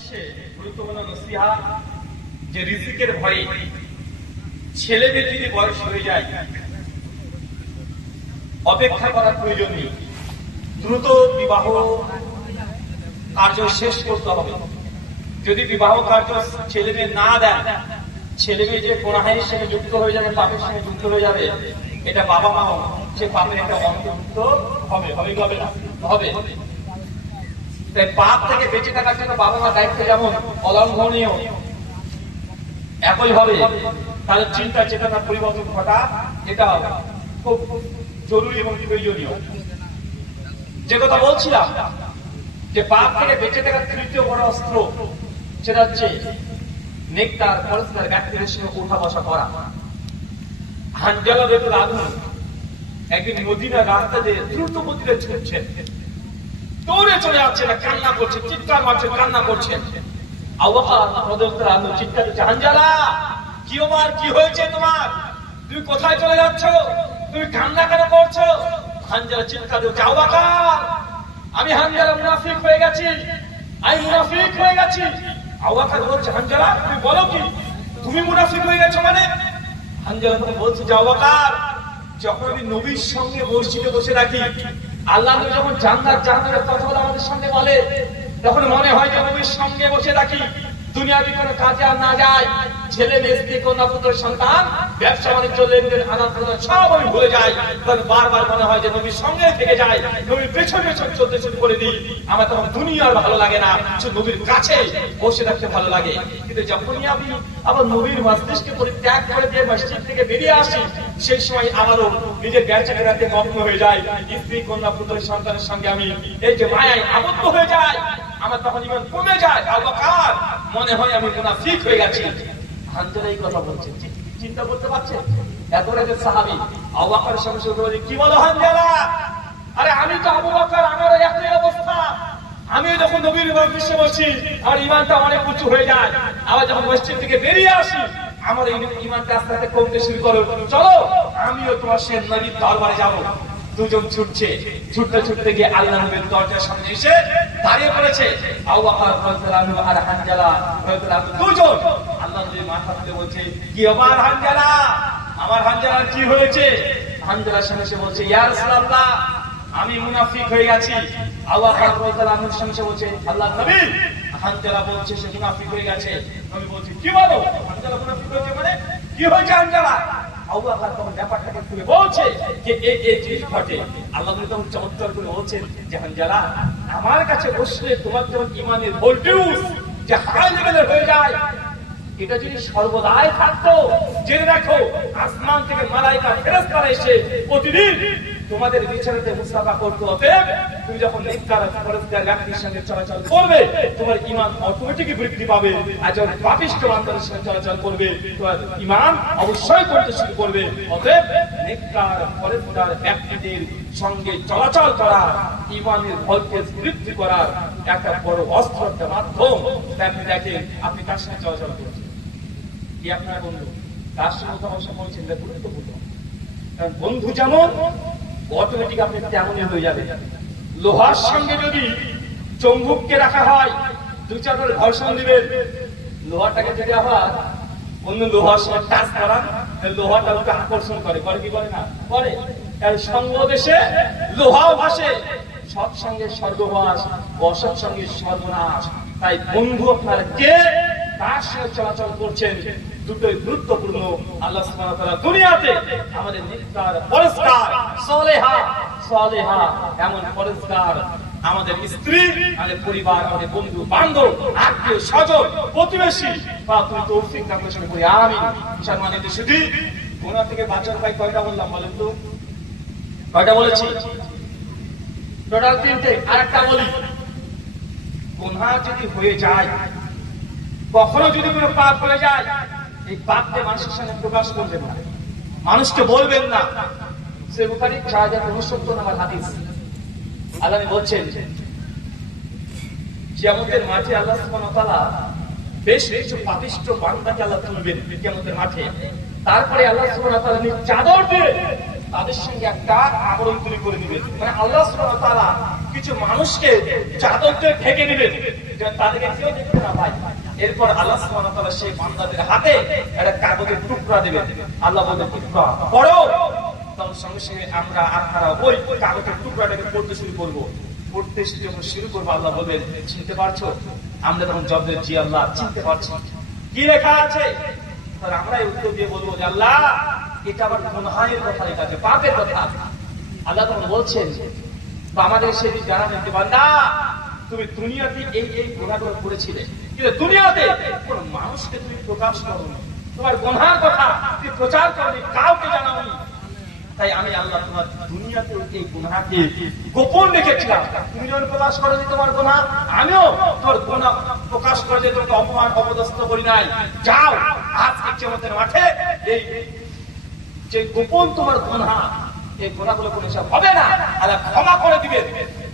উদ্দেশ্যে গুরুত্বপূর্ণ নসিহা যে রিজিকের ভয়ে ছেলে মেয়ে যদি বয়স হয়ে যায় অপেক্ষা করার প্রয়োজন নেই, দ্রুত বিবাহ কার্য শেষ করতে হবে। যদি বিবাহ কার্য ছেলে মেয়ে না দেন, ছেলে মেয়ে যে গুনাহের সঙ্গে যুক্ত হয়ে যাবে, পাপের সঙ্গে যুক্ত হয়ে যাবে, এটা বাবা মাও সে পাপের একটা অন্তর্ভুক্ত হবে, হবে না হবে। তাই পাপ থেকে বেঁচে থাকার জন্য বাবা মা দায়িত্ব যেমন অলঙ্ঘনীয়, একইভাবে তাদের চিন্তা চেতনা পরিবর্তন ঘটা এটা খুব জরুরি এবং প্রয়োজনীয়। যে কথা বলছিলাম যে পাপ থেকে বেঁচে থাকার তৃতীয় বড় অস্ত্র সেটা হচ্ছে নেককার পরস্পর ব্যক্তিদের সঙ্গে উঠা বসা করা। হানজালা বেতুল আগুন একদিন মদিনার রাস্তা দিয়ে দ্রুত গতিতে ছুটছেন, দৌড়ে চলে যাচ্ছে না, কান্না করছে, চিৎকার মারছে, কান্না করছে। আবু বকর রাদিয়াল্লাহু আনহু চিৎকার দিচ্ছে, হানজালা কি ওমর কি হয়েছে তোমার, তুমি কোথায় চলে যাচ্ছ, তুমি কান্না কেন করছো? হানজালা চিৎকার দিচ্ছে, আবু বকর আমি হানজালা মুনাফিক হয়ে গেছি, আমি মুনাফিক হয়ে গেছি। আবু বকর বলছে, হানজালা তুমি বলো কি, তুমি মুনাফিক হয়ে গেছো মানে? হানজালা বলছে, আবু বকর যখন আমি নবীর সঙ্গে মসজিদে বসে রাখি, আল্লাহ নবী যখন জান্নাত জাহান্নামের কথাগুলো আমাদের সঙ্গে বলে, তখন মনে হয় যে নবীর সঙ্গে বসে রাখি, দুনিয়াবি কোনো কাজে আর না যায়, ছেলে মেয়ে স্ত্রী কন্যা পুত্র সন্তান ব্যবসা বাণিজ্য লেনদেন আদান প্রদান সব আমি ভুলে যাই। তখন বারবার মনে হয় যে নবীর সঙ্গে থেকে যায়, নবীর পেছনে পেছনে চলতে শুরু করে দিই। আমার তখন দুনিয়ার ভালো লাগে না, শুধু নবীর কাছে বসে থাকতে ভালো লাগে। কিন্তু যখনই আমি আবার নবীর মজলিসকে পরিত্যাগ করে দিয়ে মসজিদ থেকে বেরিয়ে আসি, সেই সময় আমারও নিজের ব্যবসা করাতে মগ্ন হয়ে যায়, স্ত্রী কন্যা পুত্র সন্তানের সঙ্গে আমি এই যে মায়ায় আবদ্ধ হয়ে যায়, আমার তখন ইমান কমে যায়। আবু বকর মনে হয় আমি মুনাফিক হয়ে গেছি। হানজালা এই কথা বলছে, চিন্তা করতে পারছেন? এত বড় একজন সাহাবী আবু বকরের সঙ্গে সঙ্গে বলে, কি বলো হানজালা, আরে আমি তো আবু বকর, আমারও একই অবস্থা। আমি যখন নবীর মজলিসে বসি আমার ইমানটা অনেক উঁচু হয়ে যায়, আবার যখন মসজিদ থেকে বেরিয়ে আসি আমার এই ইমানটা আস্তে আস্তে কমতে শুরু করে, চলো আমিও তোমার সে নবীর দরবারে যাবো। দুজন ছুটছে, ছুটতে ছুটতে গিয়ে আল্লাহ নবীর দরজার সামনে এসে দাঁড়িয়ে পড়েছে আবু বকর রাদিয়াল্লাহু আনহু আর হানজালা রাদিয়াল্লাহু আনহু দুজন। আল্লাহ নবী মাথা তুলে বলছে, কি আমার হানজালা, আমার হানজালার কি হয়েছে? হানজালার সামনে এসে বলছে, ইয়া রাসূলুল্লাহ আমি মুনাফিক হয়ে গেছি। আবু বকর রাদিয়াল্লাহু আনহুর সামনে বলছে, আল্লাহর নবী হানজালা বলছে সে মুনাফিক হয়ে গেছে। নবী বলছে, কি বলো, হানজালা মুনাফিক হয়েছে মানে কি হয়েছে হানজালা? আবু বকর তখন ব্যাপারটাকে খুলে বলছে যে এই জিনিস ঘটে। আল্লাহ নবী তখন চমৎকার করে বলছেন যে হানজালা আমার কাছে বসলে তোমার যখন ইমানের ভোল্টেজ যে হাই লেভেলের হয়ে যায়, এটা যদি সর্বদাই থাকতো, জেনে রাখো আসমান থেকে মালাইকা ফেরেশতারা এসে প্রতিদিন তোমাদের বিছানাতে মুসাফা করতে হবে। তুমি যখন নেককার পরস্পর ব্যক্তির সঙ্গে চলাচল করবে, তোমার ঈমান অটোমেটিকলি বৃদ্ধি পাবে। আর যখন পাপিষ্ঠ বান্দাদের সঙ্গে চলাচল করবে, তোমার ঈমান অবশ্যই করতে শুরু করবে। অতএব নেককার পরস্পর ব্যক্তিদের সঙ্গে চলাচল করা ঈমানের ভোল্টেজ বৃদ্ধি করার একটা বড় অস্ত্র, একটা মাধ্যম। আপনি দেখেন আপনি কার সঙ্গে চলাচল করছেন, কি আপনার বন্ধু, কার সঙ্গে কথা বলছেন, এটা গুরুত্বপূর্ণ। কারণ বন্ধু যেমন অটোমেটিক আপনি তেমনই হয়ে যাবে। লোহার সঙ্গে যদি চুম্বককে রাখা হয়, দু চার করে ঘর্ষণ দিবেন, লোহাটাকে যদি আবার অন্য লোহার সঙ্গে টাচ করান, লোহাটা ওকে আকর্ষণ করে, করে কি করে না করে? সঙ্গ দেশে লোহাও ভাসে, সৎসঙ্গে স্বর্গবাস, অসৎসঙ্গে সর্বনাশ। তাই বন্ধু আপনার কে, তার সঙ্গে চলাচল করছেন, দুটোই গুরুত্বপূর্ণ। আল্লাহ সুবহানাহু ওয়া তাআলা দুনিয়াতে আমাদের নেককার পরস্কার সালেহা এমন পরস্কার আমাদের স্ত্রী, আমাদের পরিবার, আমাদের বন্ধু বান্ধব, আত্মীয় স্বজন, প্রতিবেশী বা তুমি তৌফিক দান করে করি আমিন। সম্মানিত শুধু গুনাহ থেকে বাঁচার ভাই কয়টা বললাম বলেন তো? কয়টা বলেছি? টোটাল 3টে। আরেকটা বলি, গুনাহ যদি হয়ে যায়, কখনো যদি কোনো পাপ হয়ে যায়, এই পাপকে মানুষের সামনে প্রকাশ করবেন না, মানুষকে বলবেন না। সে বুখারী 6069 নম্বর হাদিস। আল্লাহ বলছেন কিয়ামতের মাঠে আল্লাহ সুবহানাহু ওয়া তাআলা বেশ কিছু পাপিষ্ঠ বান্দাকে আল্লাহ তুলবেন কিয়ামতের মাঠে। তারপরে আল্লাহ সুবহানাহু ওয়া তাআলা চাদর দিয়ে তাদের সঙ্গে একটা আবরণ তৈরি করে দিবেন। মানে আল্লাহ সুবহানাহু ওয়া তাআলা কিছু মানুষকে চাদর দিয়ে ঢেকে দিবেন তাদেরকে কেউ দেখতে না পায়। এরপর আল্লাহ সুবহানাহু ওয়া তাআলা সেই বান্দাদের হাতে একটা কাগজের টুকরা দেবেন। আল্লাহ বলেন টুকরা পড়ো, তখন সঙ্গে সঙ্গে আমরা আপনারা ওই কাগজের টুকরাটাকে পড়তে শুরু করবো। পড়তে যখন শুরু করবো আল্লাহ বলবেন চিনতে পারছো? আমরা তখন জবাব দেব জি আল্লাহ চিনতে পারছি। কি লেখা আছে? আমরা উত্তর দিয়ে বলবো যে আল্লাহ এটা আবার গুনাহের কথা, এটা যে পাপের কথা। আল্লাহ তখন বলছেন বা আমাদের সেদিন জানাবেন যে বান্দা তুমি দুনিয়াতে এই এই গুনাহগুলো করেছিলে, কিন্তু দুনিয়াতে কোন মানুষকে তুমি প্রকাশ করোনি, তোমার গুনাহের কথা তুমি প্রচার করনি, কাউকে জানাওনি। তাই আমি আল্লাহ তোমার দুনিয়াতে এই গুনাহকে গোপন রেখেছিলাম। তুমি যখন প্রকাশ করোনি তোমার গুনাহ, আমিও তোর গুনাহ প্রকাশ করে যে তোমাকে অপমান অপদস্থ করি নাই। যাও আজকে কিয়ামতের মাঠে এই যে গোপন তোমার গুনাহ, এই গুনাহগুলো কোনো হিসাব হবে না, আল্লাহ ক্ষমা করে দিবেন।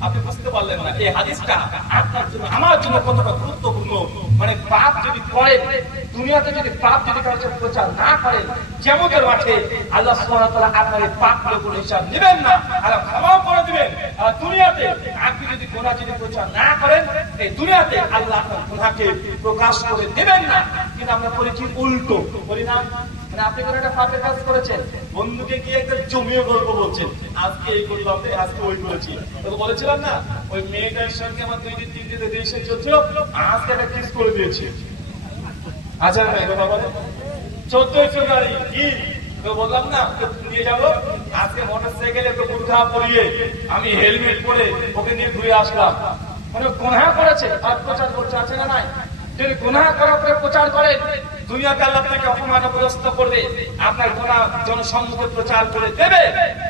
আপনি বুঝতে পারলেন না এই হাদিসটা আপনার জন্য আমার জন্য কতটা গুরুত্বপূর্ণ। মানে পাপ যদি করেন, দুনিয়াতে যদি পাপ যদি কারো প্রচার না করেন, কিয়ামতের মাঠে আল্লাহ সুবহানাহু ওয়া তাআলা আপনার এই পাপগুলো কোনো হিসাব নেবেন না, আল্লাহ ক্ষমা করে দিবেন। আর দুনিয়াতে আপনি যদি গুনাহ যদি প্রচার না করেন, এই দুনিয়াতে আল্লাহ আপনার গুনাহকে প্রকাশ করে দেবেন না। কিন্তু আমরা করেছি উল্টো, বলি না আপনি কোন একটা পাপের কাজ করেছেন, বন্ধুকে গিয়ে একটা জমিয়ে গল্প বলছেন, আজকে এই করলাম আজকে ওই করেছি। তোকে বলেছিলাম না ওই মেয়েটার সঙ্গে আমার 2 দিন 3 দিন রিলেশন চলছিল, আজকে একটা কিস করে দিয়েছি। আচ্ছা বাবা 14 ফেব্রুয়ারি কি তো বললাম না নিয়ে যাবো, আজকে মোটরসাইকেলে তো বুরখা পরিয়ে আমি হেলমেট পরে ওকে নিয়ে ঘুরে আসলাম। মানে গুনাহ করেছে আর প্রচার করছে, আছে না নাই? যদি গুনাহ করার পরে প্রচার করেন, দুনিয়াতে আল্লাহ আপনাকে অপমান অপদস্থ করবে, আপনার গুনাহ জনসম্মুখে প্রচার করে দেবে,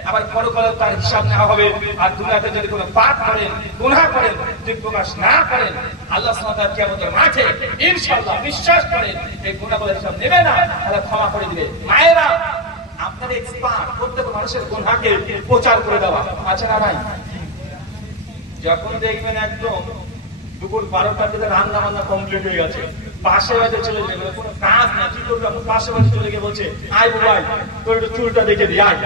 আবার পরকালে তার হিসাব নেওয়া হবে। আর দুনিয়াতে যদি কোনো পাপ করেন, গুনাহ করেন, যদি প্রকাশ না করেন, আল্লাহ সুবহানাহু ওয়া তাআলা কিয়ামতের মাঠে ইনশাআল্লাহ বিশ্বাস করেন এই গুনাহগুলোর হিসাব নেবে না, আল্লাহ ক্ষমা করে দিবে। মায়েরা আপনার এক্সপার্ট প্রত্যেক মানুষের গুনাহকে প্রচার করে দেওয়া, আছে না নাই? যখন দেখবেন একদম দুপুর 12টার দিকে রান্না বান্না কমপ্লিট হয়ে গেছে, পাশে বাড়িতে চলে যাবে, কোনো কাজ না, কি করবে? পাশে বাড়িতে চলে গিয়ে বলছে আয় ভাই তোর একটু চুলটা দেখে দি, আয়।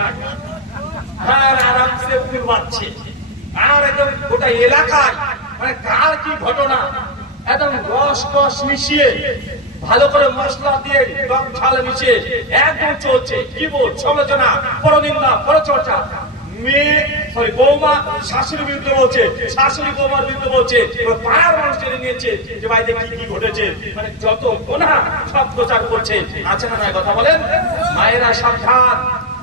আর আরামসে ফুল বাচ্ছে, আর একদম গোটা এলাকায় মানে কার কি ঘটনা, একদম রস টস মিশিয়ে ভালো করে মশলা দিয়ে রং ঝাল মিশিয়ে একদম চলছে। কি বল? সমালোচনা, পরনিন্দা, পরচর্চা। মেয়ে সরি বৌমা শাশুড়ির বিরুদ্ধে বলছে, শাশুড়ি বৌমার বিরুদ্ধে বলছে, পাড়ার মানুষ জেনে নিয়েছে যে ভাই দেখি কি ঘটেছে। মানে যত গুনাহ সব প্রচার করছে, আছে না নাই? কথা বলেন। মায়েরা সাবধান,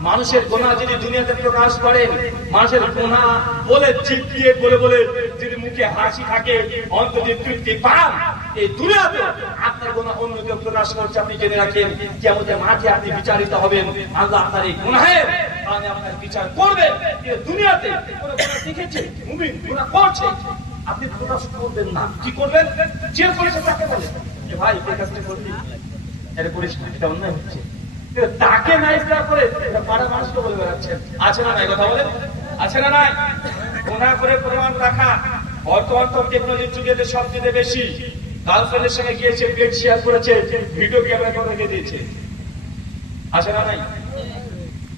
মানুষের গুনাহ যদি দুনিয়াতে প্রকাশ করেন, মানুষের গুনাহ বলে চিৎকিয়ে বলে বলে যদি মুখে হাসি থাকে, অন্তরে যদি তৃপ্তি পান, এই দুনিয়াতে আপনার গুনাহ অন্য কেউ প্রকাশ করছে, আপনি জেনে রাখেন কিয়ামতের মাঠে আপনি বিচারিত হবেন। আল্লাহ আপনার এই গুনাহের কারণে আপনার বিচার করবেন। দুনিয়াতে কোনো গুনাহ দেখেছে, মুমিন গুনাহ করছে, আপনি প্রকাশ করবেন না। কি করবেন? যে করেছে তাকে বলেন যে ভাই এই কাজটা করবি, এর পরিস্থিতিটা অন্যায় হচ্ছে, তাকে নাইজরা করে পাড়ার মানুষকে বলে বেড়াচ্ছেন, আছে না নাই? কথা বলেন, আছে না নাই? গুনাহ করে প্রমাণ রাখা বর্তমান তো টেকনোলজির যুগে সবচেয়ে বেশি। গার্লফ্রেন্ডের সঙ্গে গিয়েছে, পেট শেয়ার করেছে, ভিডিও ক্যামেরা করে রেখে দিয়েছে, আছে না নাই?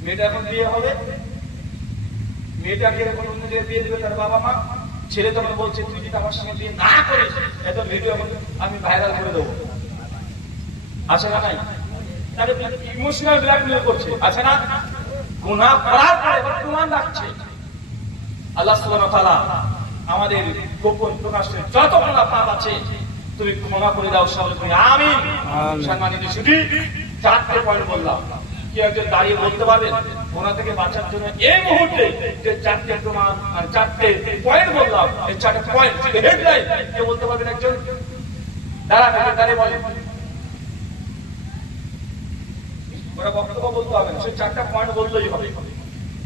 মেয়েটা এখন বিয়ে হবে, মেয়েটাকে এখন অন্য জায়গায় বিয়ে দেবে তার বাবা মা, ছেলে তখন বলছে তুই যদি আমার সঙ্গে বিয়ে না করিস এত ভিডিও আমি ভাইরাল করে দেবো, আছে না নাই? তাকে ইমোশনাল ব্ল্যাকমেল করছে, আছে না? গুনাহ করার পরে প্রমাণ রাখছে। আল্লাহ সুবহানাহু ওয়া তাআলা আমাদের গোপন প্রকাশে যত গুনাহ পাপ আছে তুমি ক্ষমা করে দাও, সবাই তুমি আমিন। সম্মানিত সুধী, 4টে পয়েন্ট বললাম, কি একজন দাঁড়িয়ে বলতে পারবেন গুনাহ থেকে বাঁচার জন্য এই মুহূর্তে যে 4টে প্রমাণ আর 4টে পয়েন্ট বললাম, এই 4টে পয়েন্ট হেডলাইন কে বলতে পারবেন? একজন দাঁড়িয়ে বলেন। ওরা বক্তব্য বলতে হবে না, সে 4টা পয়েন্ট বললেই হবে।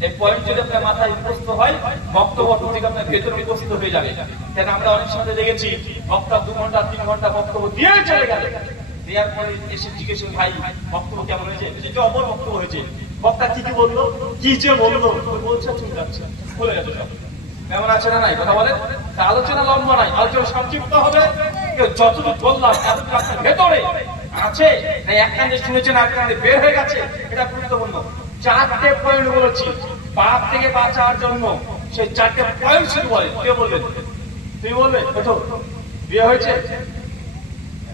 এই পয়েন্ট যদি আপনার মাথায় মুখস্থ হয়, বক্তব্য ঠিক আপনার ভেতরে মুখস্থ হয়ে যাবে। কেন আমরা অনেক সময় দেখেছি বক্তা 2 ঘন্টা 3 ঘন্টা বক্তব্য দিয়ে চলে গেল, দেওয়ার পরে এসে জিজ্ঞেস ভাই বক্তব্য কেমন হয়েছে? যে অপর বক্তব্য হয়েছে, বক্তা কি কি বললো, কি যে বললো, বলছে চলে যাচ্ছে, বলে গেছে সব। কেমন আছে না নাই? কথা বলেন। আলোচনা লম্বা নাই, আলোচনা সংক্ষিপ্ত হবে। যতটুকু বললাম এতটুকু আপনার ভেতরে আছে, এক কান্দে শুনেছেন আর কান্দে বের হয়ে গেছে, এটা গুরুত্বপূর্ণ। 4টে পয়েন্ট বলেছি পাপ থেকে বাঁচার জন্য, সেই 4টে পয়েন্ট শুধু বলে। কে বলবে? তুই বলবে? ওঠো। বিয়ে হয়েছে?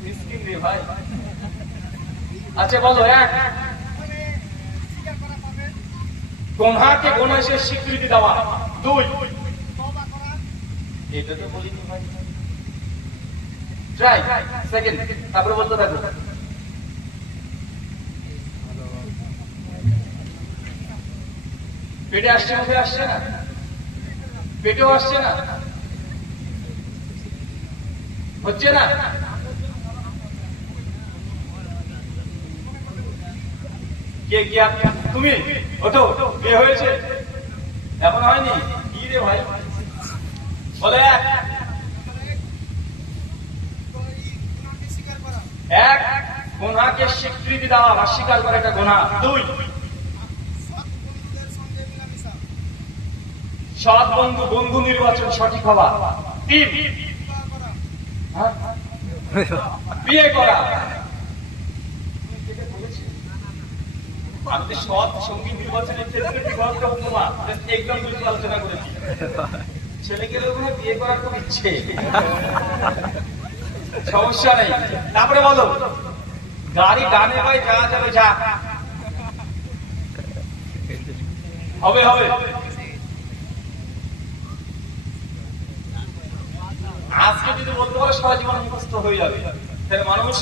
মিসকিন রে ভাই। আচ্ছা বলো। 1, গোনাকে গোনা হিসেবে স্বীকৃতি দেওয়া। 2, এটা তো বলিনি ভাই। ট্রাই। সেকেন্ড, তারপরে বলতে থাকো। পেটে আসছে, মুখে আসছে না? পেটেও আসছে না? হচ্ছে না? কে গিয়া? তুমি ওঠো। বিয়ে হয়েছে? এখন হয়নি? কি রে ভাই? বলে 1, গুনাহকে স্বীকৃতি দেওয়া, অস্বীকার করা এটা গুনাহ। 2, সৎ বন্ধু নির্বাচন সঠিক হওয়া। 3, বিয়ে করা। আমি সৎ সঙ্গী নির্বাচনের ক্ষেত্রে একদম আলোচনা করেছি। ছেলেকেও বিয়ে করার খুব ইচ্ছে, সমস্যা নেই। তারপরে বলো, গাড়ি ডানে ভাই যাওয়া যাবে, যা হবে হবে। আজকে যদি বলতে পারো সারা জীবন মুখস্থ হয়ে যাবে, তাহলে মানুষ